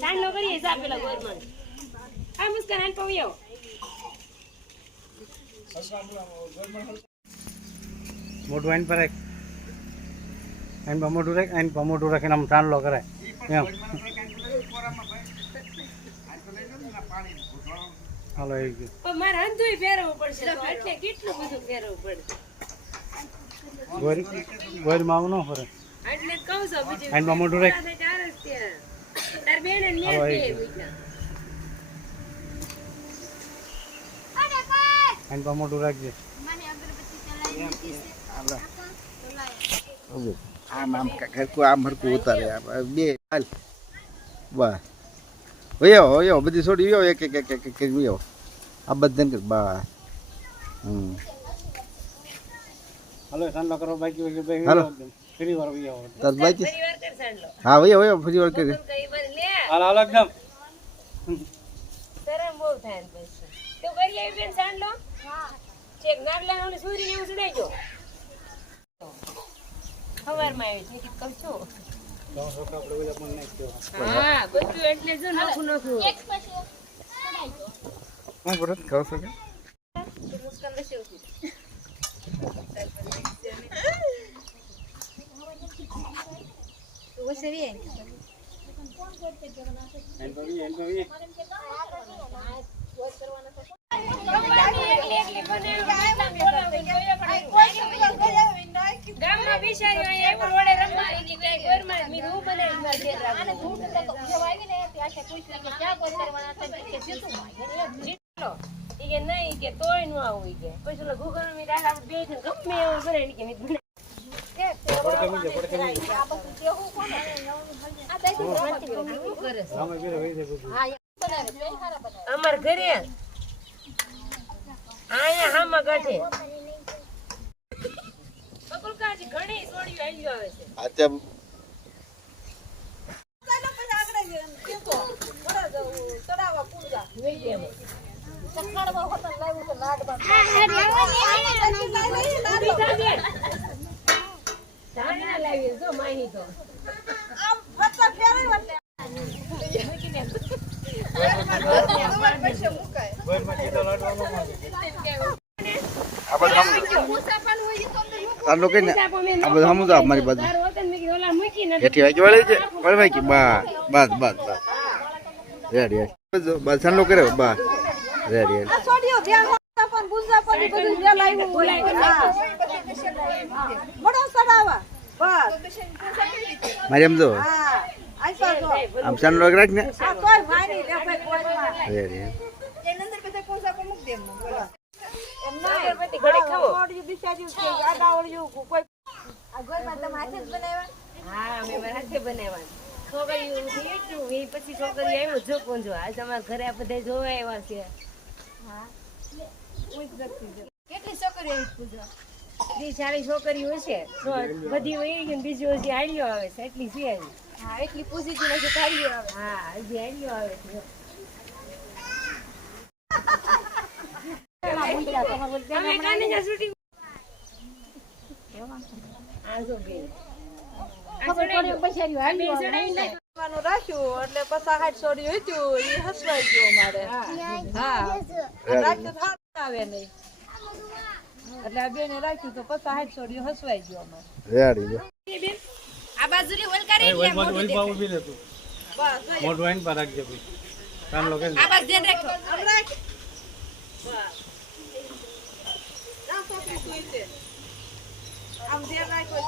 સાંજનો કરીએ સા પેલા ગોરમાં આ મુસ્કાન હાન પવી આવો મોટું આઈન પર આઈન પર મોટું રાખ આઈન પર હાલો ગોરી ગોરીમાં આવું ન ફરે. એટલે જ કહું છું બીજું આઈન પર મોટું રાખ. તારે ચાર જ ત્યાં. તાર બેન ને મેં હાલો, બે આવી મૂક્યા. આઈન પર મોટું રાખજે. આમ આમ હરકું આમ હરકું ઉતારે. બે હાલ. બસ વયો વયો બધી છોડી વયો એક એક એક એક એક વયો. આ બધાને કર બસ હમ. હાલો ચાંદલો કરો બાકી હાલો. ફરી વાર બી આવો તાર બાકી ફરી કર સાંડલો. હા વયો વયો ફરી વાર કરી હાલ હાલો એકદમ. શરમ બહુ થાય ને પછી. તું કરી આવી બેન સાંડલો? ચેક નાગલા ઓલી સુરી એવું સુડાઈ ગયો. સવારમાં આવી છે કહું છું. હા બધું એટલે જો નાખું નાખું. હું ભરત ખાવ છો કે મુસ્કાન બેસી ઉઠી. બી, બી. ચાલો. ઈ કે નહીં, કે તોય નો આવું કે. પછી આપણે બેય ગમે એવું કરે કે? અમાર ઘરે અહીંયા હામાં કાઢે બકુલ કાજી ઘણી સોડીઓ આલ્યો આવે છે આ ત્યાં બીજા બેન. ધાણી ના લાવીએ, જો માહી તો. આમ કીધો લાડવાનો માં. આ બધા તારલો કઈ ને આપો મેં આ બધા સમજો મારી બાજુ. મૂકી વાગી વળે છે. વળે વાગી. બસ બસ બસ બસ રેડી રેડી. બસ ચાલો કરે બસ રેડી રેડી. મારી એમ જો. આમ ચાલો રાખ ને. છોકરીઓ ઘરે આ બધા જોવા આવ્યા છે. ત્રીસ ચાલીસ છોકરીઓ છે તો બધી વહી ગઈ ને બીજી હજી હાલ્યો આવે છે એટલી છે હજી. હા એટલી પૂછી છે તમે આવે હા shooting? આડીઓ આવે. નું. રાખ્યું એટલે પછી હાથ છોડ્યું હતું એ હસવાઈ ગયું અમારે. હા. રાખ્યું આવે નહીં. એટલે આ બેને રાખ્યું તો પછી હાથ છોડ્યું હસવાઈ ગયો અમારે. રેડી એ વહી બાજુ વહી બાજુ ઊભી લેતો બસ મોટું આઈન પર રાખજે ભાઈ. ચાંદલો કરી દે. આમ રાખ. બસ. રાખો કે સુઈ છે આમ દેન રાખો